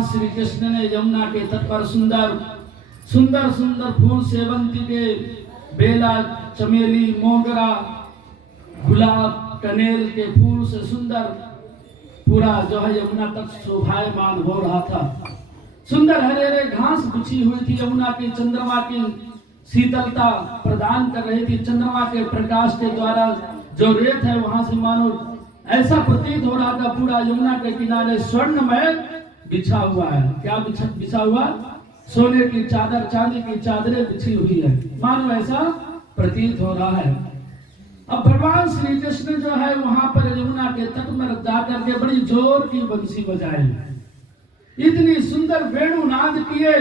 भगवान श्री कृष्ण ने यमुना के तट पर सुंदर सुंदर सुंदर फूल, सेवंती के, बेला, चमेली, मोगरा, गुलाब, कनेल के फूल से सुंदर पूरा जो है यमुना तट शोभायमान हो रहा था। सुंदर हरे हरे घास बिछी हुई थी। यमुना की चंद्रमा की शीतलता प्रदान कर रही थी। चंद्रमा के प्रकाश के द्वारा जो रेत है वहां से मानो ऐसा प्रतीत हो रहा था पूरा यमुना के किनारे स्वर्णमय बिछा हुआ है। क्या बिछा हुआ? सोने की चादर, चांदी की चादरें बिछी हुई है, मानो ऐसा प्रतीत हो रहा है। अब भगवान श्री कृष्ण जो है वहां पर यमुना के तट में जाकर के बड़ी जोर की बंसी बजाई, इतनी सुंदर वेणुनाद किए।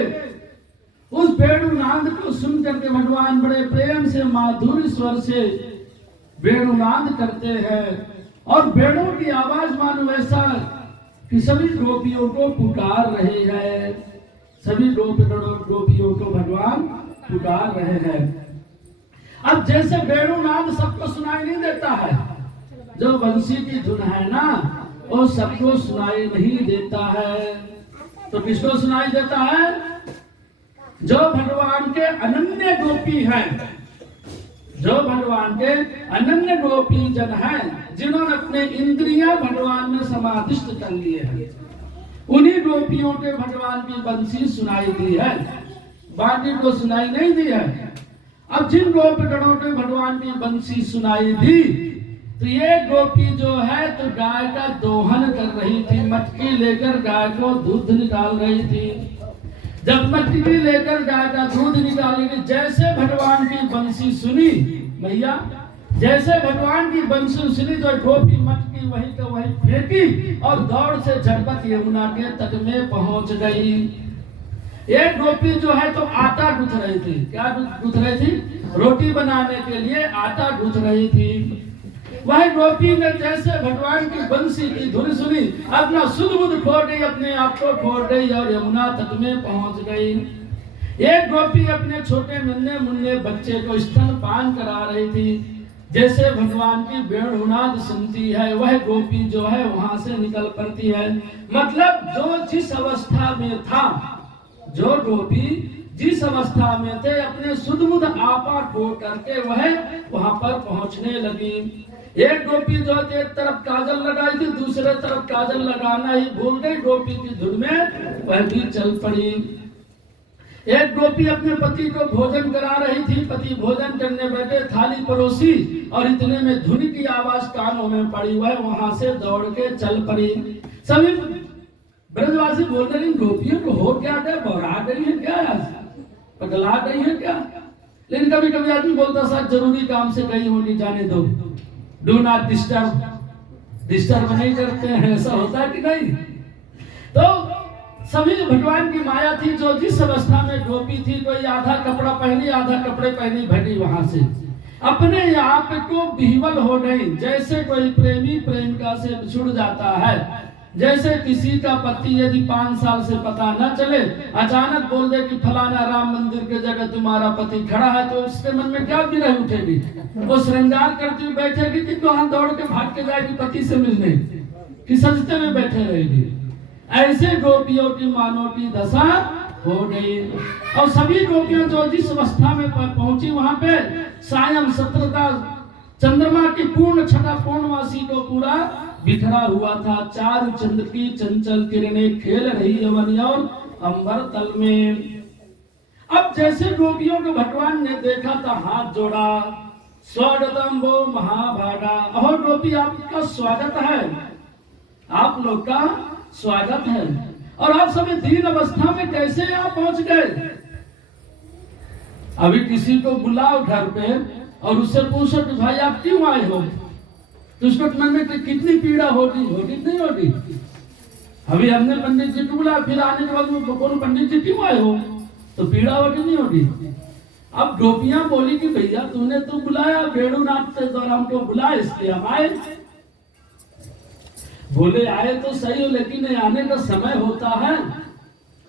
उस वेणुनाद को सुन करके भगवान बड़े प्रेम से माधुर्य स्वर से वेणुनाद करते हैं और वेणु की आवाज मानो ऐसा कि सभी गोपियों को पुकार रहे हैं, सभी गोपियों को भगवान पुकार रहे हैं। अब जैसे वेणुनाद सबको सुनाई नहीं देता है, जो बंसी की धुन है ना वो सबको सुनाई नहीं देता है, तो किसको सुनाई देता है? जो भगवान के अनन्य गोपी हैं, जो भगवान के अनन्य गोपी जन हैं, जिन्होंने अपने इंद्रियां भगवान में समाधिष्ट कर लिए हैं, उन्हीं गोपियों के भगवान की बंसी सुनाई दी है, बाकी को सुनाई नहीं दी है। अब जिन गोपगणों के भगवान की बंसी सुनाई दी, तो ये गोपी जो है तो गाय का दोहन कर रही थी, मटकी लेकर गाय को दूध निकाल रही थी। जब मटकी लेकर गाय का दूध निकाली, जैसे भगवान की बंसी सुनी भैया, जैसे भगवान की बंसी सुनी तो गोपी मटकी वहीं का वहीं फेंकी और दौड़ से झटपट यमुना के तट में पहुंच गई। एक गोपी जो है तो आटा गूंथ रही थी। क्या गूंथ रही थी? रोटी बनाने के लिए आटा गूंथ रही थी। वह गोपी ने जैसे भगवान की बंसी की धुन सुनी, अपना सुध बुध खो गई, अपने आप को खो गई और यमुना तट में पहुंच गई। एक गोपी अपने छोटे नन्हे मुन्ने बच्चे को स्तनपान करा रही थी। जैसे भगवान की वेणुनाद सुनती है, वह गोपी जो है वहां से निकल पड़ती है। मतलब जो जिस अवस्था में था, जो गोपी जिस अवस्था में थे, अपने सुध-बुध आपा खो करके वह वहां पर पहुंचने लगी। एक गोपी जो एक तरफ काजल लगाई थी, दूसरे तरफ काजल लगाना ही भूल गई, गोपी की धुन में वह भी चल पड़ी। एक गोपी अपने पति को भोजन करा रही थी, पति भोजन करने बैठे, थाली परोसी और इतने में धुन की आवाज कानों में पड़ी, वह वहां से दौड़ के चल पड़ी। सभी ब्रजवासी बोल रहे, गोपियों को हो क्या गया, बौरा गई है क्या, पगला गई है क्या? लेकिन कभी कभी आदमी बोलता शायद जरूरी काम से गई होगी, जाने दो, डू नॉट डिस्टर्ब, डिस्टर्ब नहीं करते हैं, ऐसा होता है कि नहीं? तो सभी भगवान की माया थी, जो जिस अवस्था में गोपी थी, कोई आधा कपड़ा पहनी, आधा कपड़े पहनी भगी वहां से, अपने आप को विह्वल हो गई। जैसे कोई प्रेमी प्रेमिका से बिछुड़ जाता है, जैसे किसी का पति यदि 5 साल से पता न चले, अचानक बोल दे कि फलाना राम मंदिर के जगह तुम्हारा पति खड़ा है, तो उसके मन में क्या विरह उठेगी? वो श्रृंगार करती हुई बैठेगी कि वहां दौड़ के भाग के जाएगी पति से मिलने, कि सजते में बैठे रहेगी। ऐसे गोपियों की मानव की दशा हो गई। और सभी गोपियां जो जिस अवस्था में पहुंची, वहां पे सायं सत्रता चंद्रमा की पूर्ण छठा पूर्णमासी को पूरा बिखरा हुआ था। चार चंद्र की चंचल किरणें खेल रही यवन और अंबर तल में। अब जैसे गोपियों को भगवान ने देखा तो हाथ जोड़ा, स्वागतम वो महाभागा। अहो गोपी, आपका स्वागत है, आप लोग का स्वागत है। और आप सभी दीन अवस्था में कैसे यहाँ पहुंच गए? अभी किसी को बुलाओ घर पे और उससे पूछो कि भाई आप क्यों आए हो, तो उसको मन में कितनी पीड़ा होगी, नहीं होगी? अभी हमने पंडित जी को बुलाया, फिर आने के बाद बोलो पंडित जी क्यों आए हो, तो पीड़ा होगी नहीं होगी? अब गोपियां बोली कि भैया तूने तो बुलाया, वेणुनाथ के द्वारा हमको बुलाया, इसलिए हम आए। बोले आए तो सही हो, लेकिन आने का समय होता है,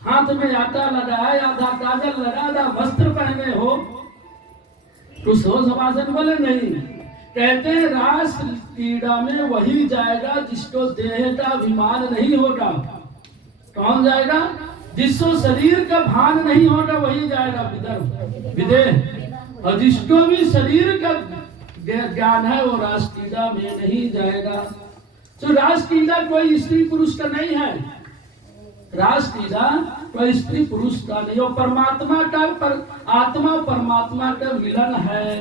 हाथ में आटा लगाया, आधा काजल लगा, आधा वस्त्र पहने हो, तो सो समासन बोले नहीं। कहते हैं रास क्रीड़ा में वही जाएगा जिसको देह का अभिमान नहीं होगा। कौन जाएगा? जिसको शरीर का भान नहीं होगा वही जाएगा विदर्भ विदेह, और जिसको भी शरीर का ज्ञान है वो रासक्रीड़ा में नहीं जाएगा। तो रासक्रीड़ा कोई स्त्री पुरुष का नहीं है, रासक्रीड़ा कोई स्त्री पुरुष का नहीं, वो परमात्मा का आत्मा परमात्मा का मिलन है।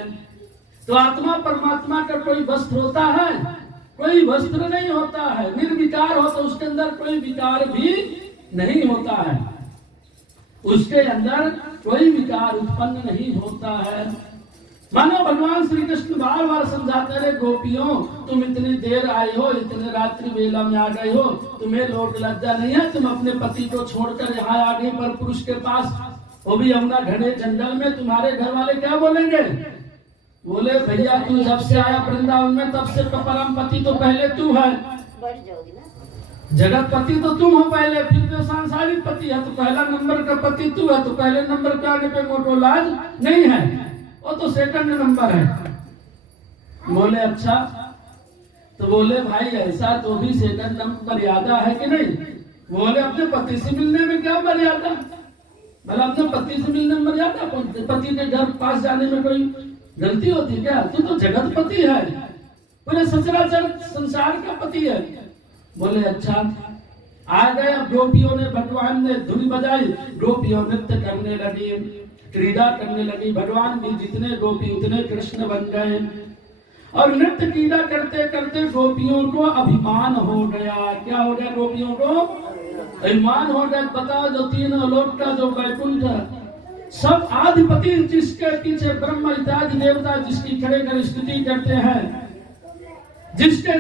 तो आत्मा परमात्मा का कोई वस्त्र होता है? कोई वस्त्र नहीं होता है, निर्विकार होता, उसके अंदर कोई विकार भी नहीं होता है, उसके अंदर कोई विकार उत्पन्न नहीं होता है। मानो भगवान श्री कृष्ण बार बार समझाते रहे, गोपियों तुम इतनी देर आए हो, इतने रात्रि वेला में आ गए हो, तुम्हें लोक लज्जा नहीं है? तुम अपने पति को छोड़कर यहाँ आ गए पर पुरुष के पास, वो भी यमुना घने जंगल में, तुम्हारे घर वाले क्या बोलेंगे? बोले भैया तू जब से आया वृंदावन में तब से परम पति तो पहले तू है, जगत पति तो तुम हो पहले, फिर जो सांसारिक पति है तो पहला नंबर का पति तू है, तो पहले नंबर पे आने पे मोटो लाज नहीं है, वो तो सेकंड नंबर है। बोले अच्छा, तो बोले भाई ऐसा तो भी सेकंड नंबर मर्यादा है कि नहीं? बोले अपने पति से मिलने में क्या मर्यादा? भला अपने पति से मिलने में मर्यादा? पति के घर पास जाने में कोई गलती होती है क्या? तू तो जगत पति है, पूरे सचराचर संसार का पति है। बोले अच्छा, आ गए। अब गोपियों ने, भगवान ने धुन बजाई, गोपियों नृत्य करने लगी, क्रीड़ा करने लगी, भगवान भी जितने गोपी उतने कृष्ण बन गए, और नृत्य क्रीड़ा करते करते गोपियों को अभिमान हो गया। क्या हो गया? गोपियों को अभिमान हो गया। बताओ, जो तीनों लोक का जो वैकुंठ सब आधिपति, जिसके पीछे ब्रह्म इत्यादि देवता जिसकी खड़े कर स्तुति करते हैं, जिसके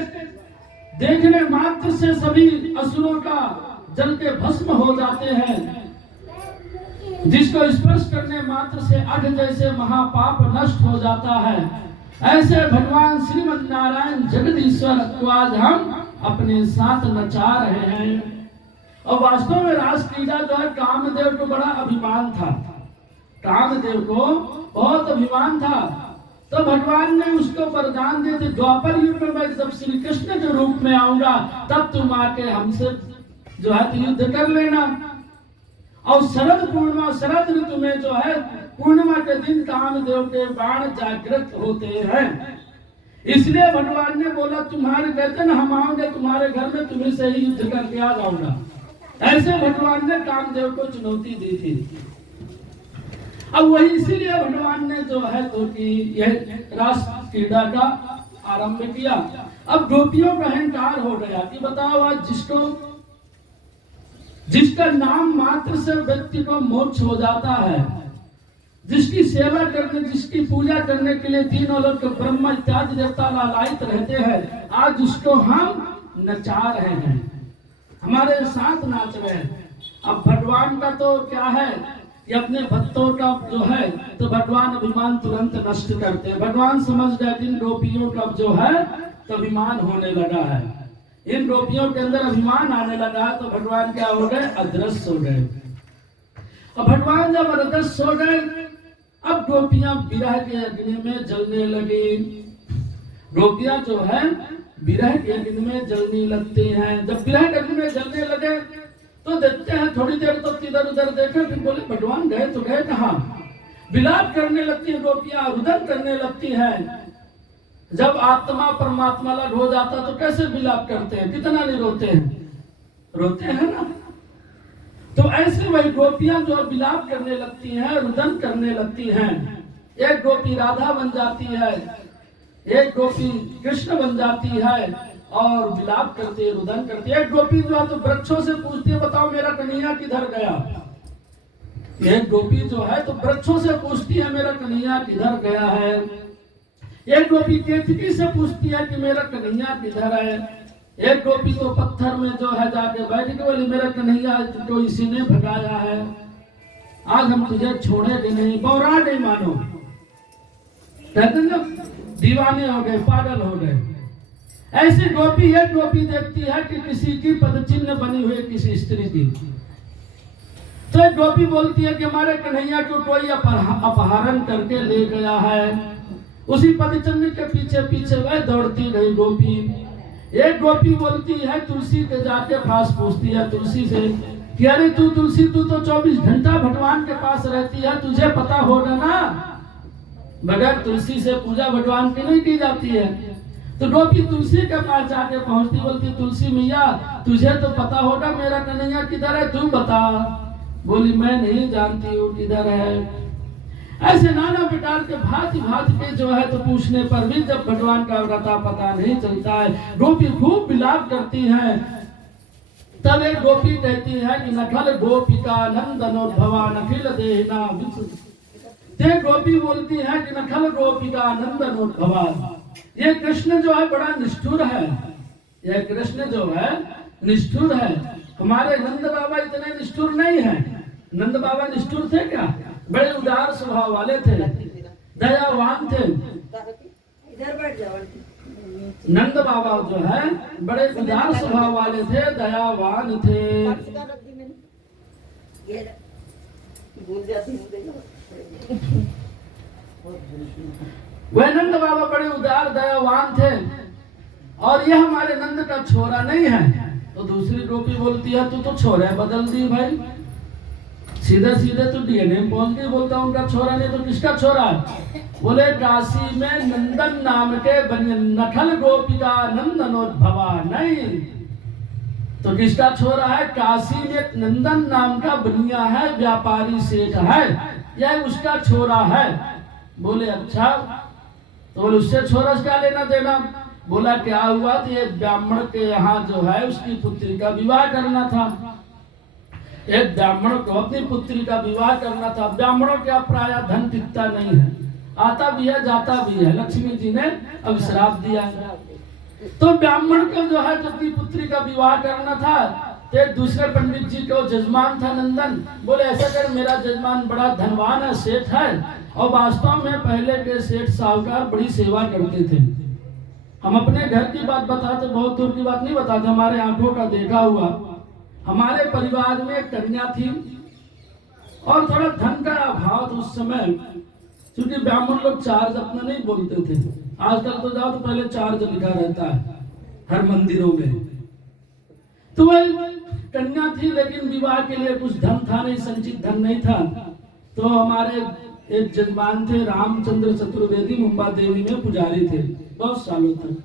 देखने मात्र से सभी असुरों का जल के भस्म हो जाते हैं, जिसको स्पर्श करने मात्र से अघ जैसे महापाप नष्ट हो जाता है, ऐसे भगवान श्रीमद नारायण जगदीश्वर को आज हम अपने साथ नचा रहे हैं। और वास्तव में रासक्रीड़ा जो है, कामदेव को बड़ा अभिमान था, कामदेव को बहुत अभिमान था, तो भगवान ने उसको वरदान दिए थे, द्वापर युग में मैं जब श्री कृष्ण के रूप में आऊंगा तब तुम आके हमसे जो है युद्ध कर लेना। और शरद पूर्णिमा, शरद ऋतु में जो है पूर्णिमा के दिन कामदेव के बाण जागृत होते हैं, इसलिए भगवान ने बोला तुम्हारे, कहते ना हम आएंगे तुम्हारे घर में, तुम्हें से ही युद्ध करके आ जाऊंगा। ऐसे भगवान ने कामदेव को चुनौती दी थी। अब वही इसीलिए भगवान ने जो है तो कि यह रासक्रीड़ा का आरंभ किया। अब गोपियों का अहंकार हो गया कि बताओ आज जिसका नाम मात्र से व्यक्ति को मोक्ष हो जाता है, जिसकी सेवा करने, जिसकी पूजा करने के लिए तीनों लोग ब्रह्मा इत्यादि देवता लालायित रहते हैं, आज उसको हम नचा रहे हैं, हमारे साथ नाच रहे हैं। अब भगवान का तो क्या है कि अपने भक्तों का जो है तो भगवान अभिमान तुरंत नष्ट करते हैं। भगवान समझ गए इन गोपियों का जो है तो अभिमान होने लगा है, इन गोपियों के अंदर अभिमान आने लगा, तो भगवान क्या हो गए? अदृश्य हो गए। और भगवान जब अदृश्य हो गए, अब गोपियां विरह के अग्नि में जलने लगी। गोपियां जो है विरह के अग्नि में जलने लगती हैं। जब विरह के अग्नि में जलने लगे तो देखते हैं, थोड़ी देर तो इधर उधर देखे, फिर बोले भगवान गए तो गए कहाँ? विलाप करने लगती है गोपियां, रुदन करने लगती हैं। जब आत्मा परमात्मा लग हो जाता तो कैसे विलाप करते हैं? कितना नहीं रोते हैं? रोते हैं ना। तो ऐसे वही गोपियां जो विलाप करने लगती हैं, रुदन करने लगती हैं। एक गोपी राधा बन जाती है, एक गोपी कृष्ण बन जाती है और विलाप करती है, रुदन करती है। एक गोपी जो है तो वृक्षों से पूछती है, बताओ मेरा कन्हैया किधर गया? एक गोपी जो है तो वृक्षों से पूछती है मेरा कन्हैया किधर गया है। एक गोपी केतकी से पूछती है कि मेरा कन्हैया किधर है। एक गोपी तो पत्थर में जो है जाके बैठ के बोली मेरा कन्हैया तो इसी ने भगाया है, आज हम तुझे छोड़ेंगे नहीं। बौरा नहीं मानो, कहते ना दीवाने हो गए, पागल हो गए। ऐसी गोपी, एक गोपी देखती है कि किसी की पदचिन्ह बनी हुई किसी स्त्री की, तो एक गोपी बोलती है कि हमारे कन्हैया को कोई अपहरण करके ले गया है। उसी पदचिन्ह के पीछे पीछे वह दौड़ती गई गोपी। एक गोपी बोलती है तुलसी के जाके पास पूछती है तुलसी से कि अरे तू तुलसी, तू तो 24 घंटा भगवान के पास रहती है, तुझे पता होगा ना, बगैर तुलसी से पूजा भगवान की नहीं की जाती है। तो गोपी तुलसी के पास जाके पहुंचती, बोलती तुलसी मैया तुझे तो पता होगा मेरा कन्हैया किधर है, तू बता। बोली मैं नहीं जानती हूँ किधर है। ऐसे नाना प्रकार के भांति भांति के जो है तो पूछने पर भी जब भगवान का व्रता पता नहीं चलता है, गोपी खूब विलाप करती हैं। तब एक गोपी कहती है कि नखल गोपिका नंदनोद्भवा नखिल देहना विश्व। एक गोपी बोलती है कि नखल गोपिका नंदनोद्भवा, ये कृष्ण जो है बड़ा निष्ठुर है, यह कृष्ण जो है निष्ठुर है। हमारे नंद बाबा इतने निष्ठुर नहीं है। नंद बाबा निष्ठुर थे क्या? बड़े उदार स्वभाव वाले थे, दयावान थे। नंद बाबा जो है बड़े उदार स्वभाव वाले थे, दयावान थे। वह नंद बाबा बड़े उदार दयावान थे और यह हमारे नंद का छोरा नहीं है। तो दूसरी गोपी बोलती है तू तो छोरा बदल दी भाई, सीधे सीधे तो डीएनए में पहुंच गई, बोलता उनका छोरा नहीं तो किसका छोरा है? बोले काशी में नंदन नाम के नखल गोपिका नंदनोद्भवा, नहीं तो किसका छोरा है? काशी में नंदन नाम का बनिया है, व्यापारी सेठ है, यह उसका छोरा है। बोले अच्छा, तो बोले उससे छोरा क्या लेना देना? बोला क्या हुआ? तो ये ब्राह्मण के यहाँ जो है उसकी पुत्री का विवाह करना था। एक ब्राह्मण को अपनी पुत्री का विवाह करना था। ब्राह्मणों का प्राय धन टिकता नहीं है, आता भी है जाता भी है। लक्ष्मी जी ने अब श्राप दिया है, तो ब्राह्मण को जो है अपनी पुत्री का विवाह करना था। तो दूसरे पंडित जी को जजमान था नंदन, बोले ऐसा कर मेरा जजमान बड़ा धनवान है, सेठ है, और वास्तव में पहले के सेठ साहूकार बड़ी सेवा करते थे। हम अपने घर की बात बताते, बहुत दूर की बात नहीं बताते, हमारे आंखों का देखा हुआ। हमारे परिवार में एक कन्या थी और थोड़ा धन का अभाव था उस समय, क्योंकि ब्राह्मण लोग चार्ज अपना नहीं बोलते थे। आजकल तो जाओ तो पहले चार्ज लिखा रहता है हर मंदिरों में। तो वह कन्या थी, लेकिन विवाह के लिए कुछ धन था नहीं, संचित धन नहीं था। तो हमारे एक जजमान थे रामचंद्र चतुर्वेदी, मुंबा देवी में पुजारी थे बहुत सालों तक।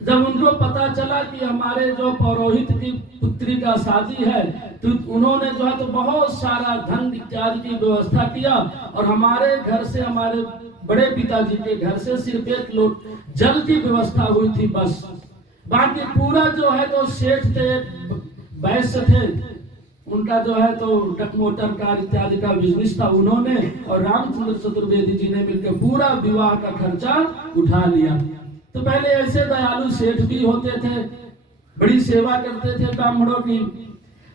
जब उनको पता चला कि हमारे जो पौरोहित की पुत्री का शादी है, तो उन्होंने जो है तो बहुत सारा धन इत्यादि की व्यवस्था किया। और हमारे घर से, हमारे बड़े पिताजी के घर से सिर्फ एक लोट जल की व्यवस्था हुई थी बस। बाकी पूरा जो है तो सेठ थे, वैश्य थे, उनका जो है तो मोटर कार इत्यादि का बिजनेस था। उन्होंने और रामचंद्र चतुर्वेदी जी ने मिलकर पूरा विवाह का खर्चा उठा लिया। तो पहले ऐसे दयालु सेठ भी होते थे, बड़ी सेवा करते थे ब्राह्मणों की।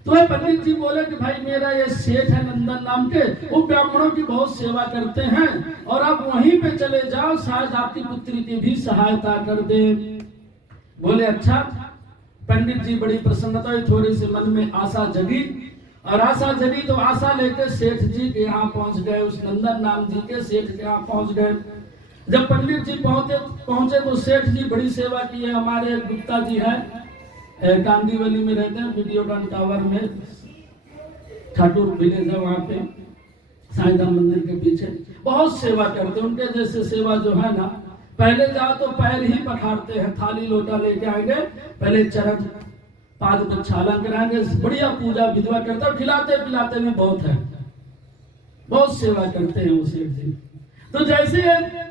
तो वह पंडित जी बोले कि भाई मेरा ये सेठ है नंदन नाम के, वो ब्राह्मणों की बहुत सेवा करते हैं और आप वहीं पे चले जाओ, शायद आपकी पुत्री की भी सहायता कर दे। बोले अच्छा। पंडित जी बड़ी प्रसन्नता हुई, थोड़ी सी मन में आशा जगी, और आशा जगी तो आशा लेकर सेठ जी के यहाँ पहुंच गए, उस नंदन नाम जी के सेठ के यहाँ पहुंच गए। जब पंडित जी पहुंचे तो सेठ जी बड़ी सेवा की है। हमारे गुप्ता जी है, गांधीवली में रहते हैं, वीडियोकॉन टावर में, ठाकुर विलेज है वहाँ पे, साईं मंदिर के पीछे, बहुत सेवा करते हैं। उनके जैसे सेवा जो है ना, पहले जाओ तो पैर ही पखारते हैं, थाली लोटा लेके आएंगे, पहले चरण पाद प्रक्षालन कराएंगे, बढ़िया पूजा विधवा करते हैं, खिलाते पिलाते में बहुत है, बहुत सेवा करते हैं वो सेठ जी। तो जैसे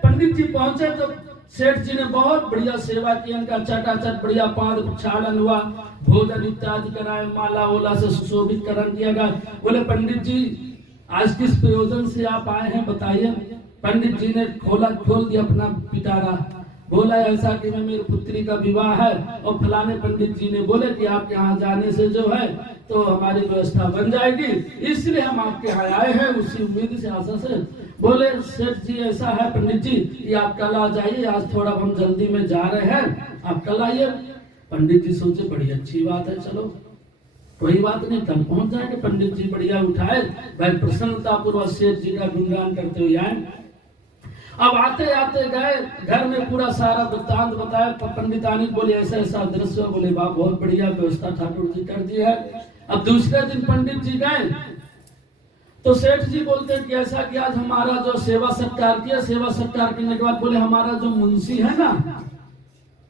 पंडित जी पहुंचे तो सेठ जी ने बहुत बढ़िया सेवा की, उनका चटाचट बढ़िया पाद प्रक्षालन हुआ, भोजन इत्यादि कराए, माला ओला से सुशोभित करण किया गया। बोले पंडित जी आज किस प्रयोजन से आप आए हैं बताइए। पंडित जी ने खोल दिया अपना पिटारा, बोला ऐसा कि मैं मेरी पुत्री का विवाह है और फलाने पंडित जी ने बोले कि आपके यहाँ जाने से जो है तो हमारी व्यवस्था बन जाएगी, इसलिए हम आपके यहाँ आए हैं, उसी उम्मीद से आशा से। बोले सेठ जी ऐसा है पंडित जी कि आप कल आ जाइए, आज थोड़ा हम जल्दी में जा रहे हैं, आप कल आइए। पंडित जी सोचे बड़ी अच्छी बात है, चलो कोई बात नहीं, कल पहुंच जाएंगे। पंडित जी बढ़िया उठाए, भाई प्रसन्नता पूर्वक सेठ जी का गुणगान करते हुए आए। अब आते आते गए, घर में पूरा सारा वृत्तांत बताया। पंडितानी बोले ऐसा ऐसा दृश्य, बोले वाह बहुत बढ़िया व्यवस्था ठाकुर जी कर दी है, अब दूसरे दिन पंडित जी गए तो सेठ जी बोलते हैं कि ऐसा कि आज हमारा जो सेवा सत्कार किया, सेवा सत्कार करने के बाद बोले हमारा जो मुंशी है ना,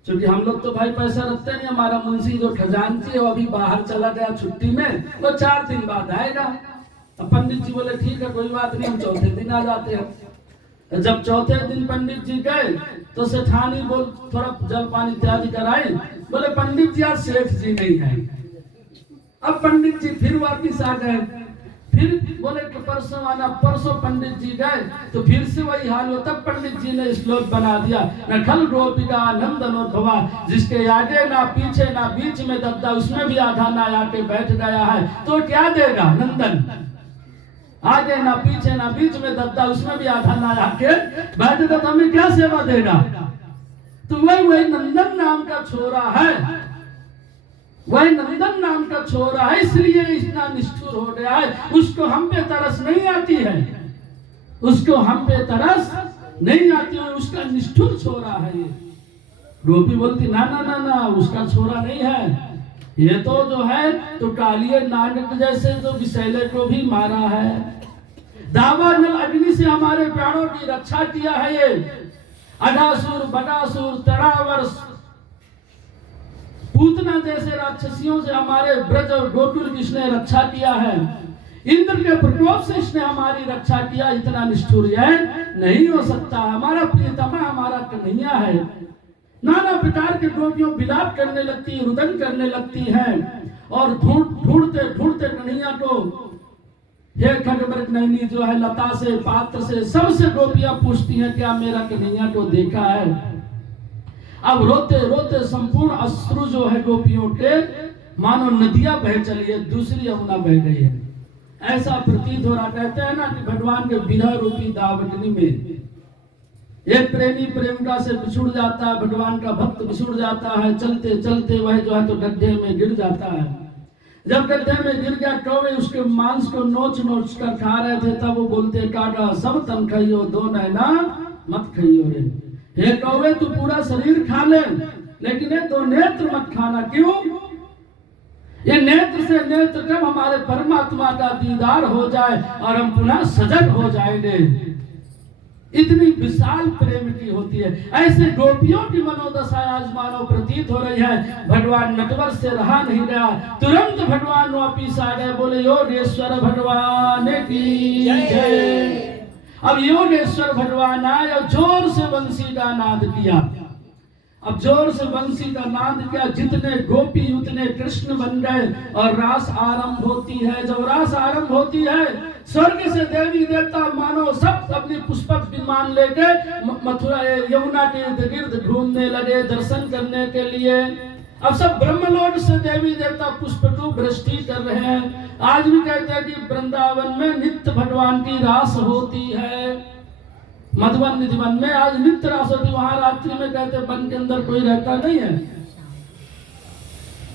क्योंकि हम लोग तो भाई पैसा रखते नहीं, हमारा मुंशी जो खजांची है वो अभी बाहर चला गया छुट्टी में, वो 4 दिन बाद आएगा। अब पंडित जी बोले ठीक है कोई बात नहीं, हम चौथे दिन आ जाते हैं। जब चौथे दिन पंडित जी गए तो सेठानी बोल थोड़ा जल पानी इत्यादि कराए, बोले पंडित जी आज सेठ जी नहीं है। अब पंडित जी फिर वापिस आ गए, फिर बोले कि परसों आना। परसों पंडित जी गए तो फिर से वही हाल हो। तब पंडित जी ने श्लोक बना दिया, न खल गोपिका नंदनोत्थवा, जिसके आगे ना पीछे ना बीच में दबदा, उसमें भी आधा ना आके बैठ गया है तो क्या देगा नंदन। आगे ना पीछे ना बीच में दबदा, उसमें भी आधा ना आके बैठेगा तो हमें क्या सेवा देगा। तो वही नंदन नाम का छोरा है, वही नंदन नाम का छोरा है, इसलिए इतना निष्ठुर हो गया है। उसको हम पे तरस नहीं आती है, उसको हम पे तरस नहीं आती है, उसका निष्ठुर छोरा है ये। गोपी बोलती ना ना ना ना, उसका छोरा नहीं है ये, तो जो है तो कालिए नानक जैसे तो विशैले को भी मारा है, दावानल अग्नि से हमारे प्राणों की रक्षा किया है ये। अडासुर बडासुर तड़ावर्ष पूतना जैसे राक्षसियों से हमारे ब्रज और गोकुल की इसने रक्षा किया है। इंद्र के प्रकोप से इसने हमारी रक्षा किया, इतना निष्ठुर नहीं हो सकता। हमारा प्रियतमा हमारा कन्हैया है। नाना प्रकार के गोपियों विलाप करने लगती, रुदन करने लगती हैं और ढूंढते ढूंढते कन्हैया को, हे खगमृग नयनी जो है लता से पात्र से सबसे गोपियां पूछती हैं क्या मेरा कन्हैया को देखा है। अब रोते रोते संपूर्ण अश्रु जो है गोपियों के मानो नदियां बह चली है, दूसरी यमुना बह गई है, ऐसा प्रतीत हो रहा। कहते हैं ना कि भगवान के विरह रूपी दावनी में एक प्रेमी प्रेमिका से बिछुड़ जाता है, भगवान का भक्त बिछुड़ जाता है, चलते चलते वह जो है तो गड्ढे में गिर जाता है। जब गड्ढे में गिर गया कौवे उसके मांस को नोच नोच कर खा रहे थे, तब वो बोलते काका सब तन खाइयो दो नैना मत खाइयो रे। हे कौवे तू पूरा शरीर खा ले लेकिन ये 2 नेत्र मत खाना। क्यों? ये नेत्र से नेत्र कब हमारे परमात्मा का दीदार हो जाए और हम पुनः सजग हो जाएंगे। इतनी विशाल प्रेम की होती है। ऐसे गोपियों की मनोदशा आज मानव प्रतीत हो रही है। भगवान नटवर से रहा नहीं गया, तुरंत भगवान वापिस आ गए, बोले योगेश्वर भगवान की जय। अब योगेश्वर भगवान आए और जोर से बंसी का नाद किया। अब जोर से बंसी का नाद किया, जितने गोपी उतने कृष्ण बन गए और रास आरंभ होती है। जब रास आरंभ होती है स्वर्ग से देवी देवता मानो सब अपनी पुष्पक विमान लेके मथुरा यमुना के इर्द गिर्द घूमने लगे दर्शन करने के लिए। अब सब ब्रह्मलोक से देवी देवता पुष्प को वृष्टि कर रहे हैं। आज भी कहते हैं कि वृंदावन में नित्य भगवान की रास होती है। मधुबन निधिवन में आज नित्य रास होती। वहां रात्रि में कहते वन के अंदर कोई रहता नहीं है,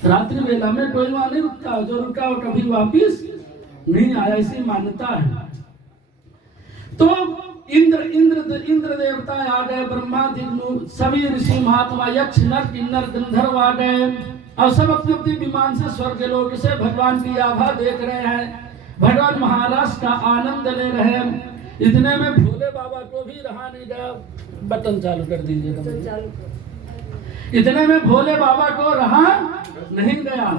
रात्रि वेला में कोई वहां नहीं रुकता, जो रुका वो कभी वापिस नहीं आया, ऐसी मान्यता है। तो इंद्र देवता आ गए, ब्रह्मा जी सभी ऋषि महात्मा यक्ष नर किन्नर गंधर्व आ गए और सब अपने अपने विमान से स्वर्ग लोक से भगवान की आभा देख रहे हैं, भगवान महाराज का आनंद ले रहे हैं। इतने में भोले बाबा को भी रहा नहीं गया, बटन चालू कर दीजिएगा। इतने में भोले बाबा को रहा नहीं गया।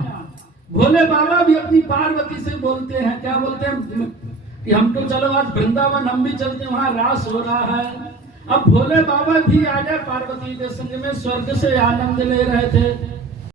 भोले बाबा भी अपनी पार्वती से बोलते हैं, क्या बोलते हैं कि हमको चलो आज वृंदावन हम भी चलते, वहां रास हो रहा है। अब भोले बाबा भी आ गए पार्वती के संग में, स्वर्ग से आनंद ले रहे थे।